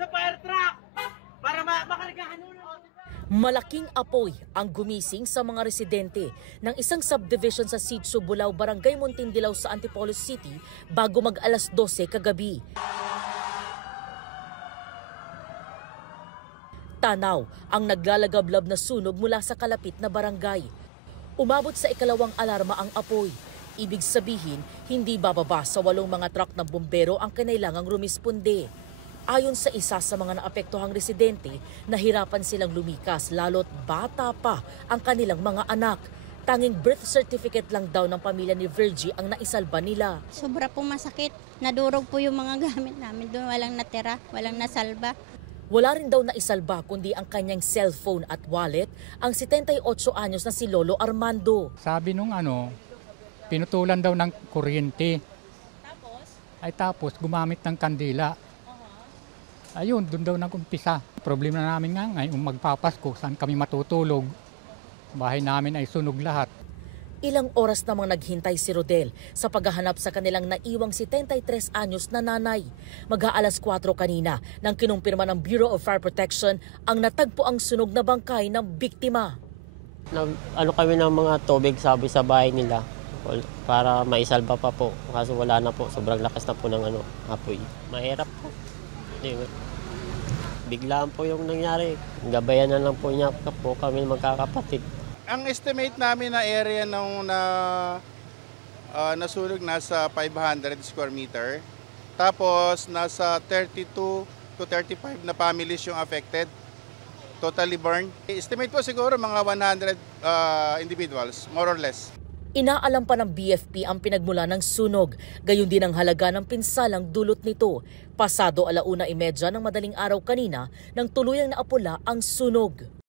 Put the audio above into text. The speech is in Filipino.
sa fire truck para makargahan nun. Malaking apoy ang gumising sa mga residente ng isang subdivision sa Sitio Bulao, Barangay Muntindilaw sa Antipolo City bago mag alas 12 kagabi. Tanaw ang naglalagablab na sunog mula sa kalapit na barangay. Umabot sa ikalawang alarma ang apoy. Ibig sabihin, hindi bababa sa 8 mga truck ng bumbero ang kinailangang rumisponde. Ayon sa isa sa mga naapektuhang residente, nahirapan silang lumikas lalo't bata pa ang kanilang mga anak. Tanging birth certificate lang daw ng pamilya ni Virgie ang naisalba nila. Sobra po masakit. Nadurog po yung mga gamit namin doon. Walang natira, walang nasalba. Wala rin daw naisalba kundi ang kanyang cellphone at wallet ang 78 anyos na si Lolo Armando. Sabi nung pinutulan daw ng kuryente. Tapos gumamit ng kandila. Ayun, doon daw nag-umpisa. Problema namin nga ngayon, magpapasko, saan kami matutulog. Bahay namin ay sunog lahat. Ilang oras namang naghintay si Rodel sa paghahanap sa kanilang naiwang 73 anyos na nanay. Mag-aalas 4 kanina nang kinumpirma ng Bureau of Fire Protection ang natagpo ang sunog na bangkay ng biktima. Kami ng mga tubig sabi sa bahay nila para maisalba pa po. Kaso wala na po, sobrang lakas na po ng apoy. Mahirap po. Biglaan po yung nangyari. Gabayan na lang po niya po kami magkakapatid. Ang estimate namin na area nung nasunog nasa 500 square meter. Tapos nasa 32 to 35 na families yung affected. Totally burned. Estimate po siguro mga 100 individuals, more or less. Inaalam pa ng BFP ang pinagmula ng sunog, gayon din ang halaga ng pinsalang dulot nito. Pasado 1:30 ng madaling araw kanina nang tuluyang naapula ang sunog.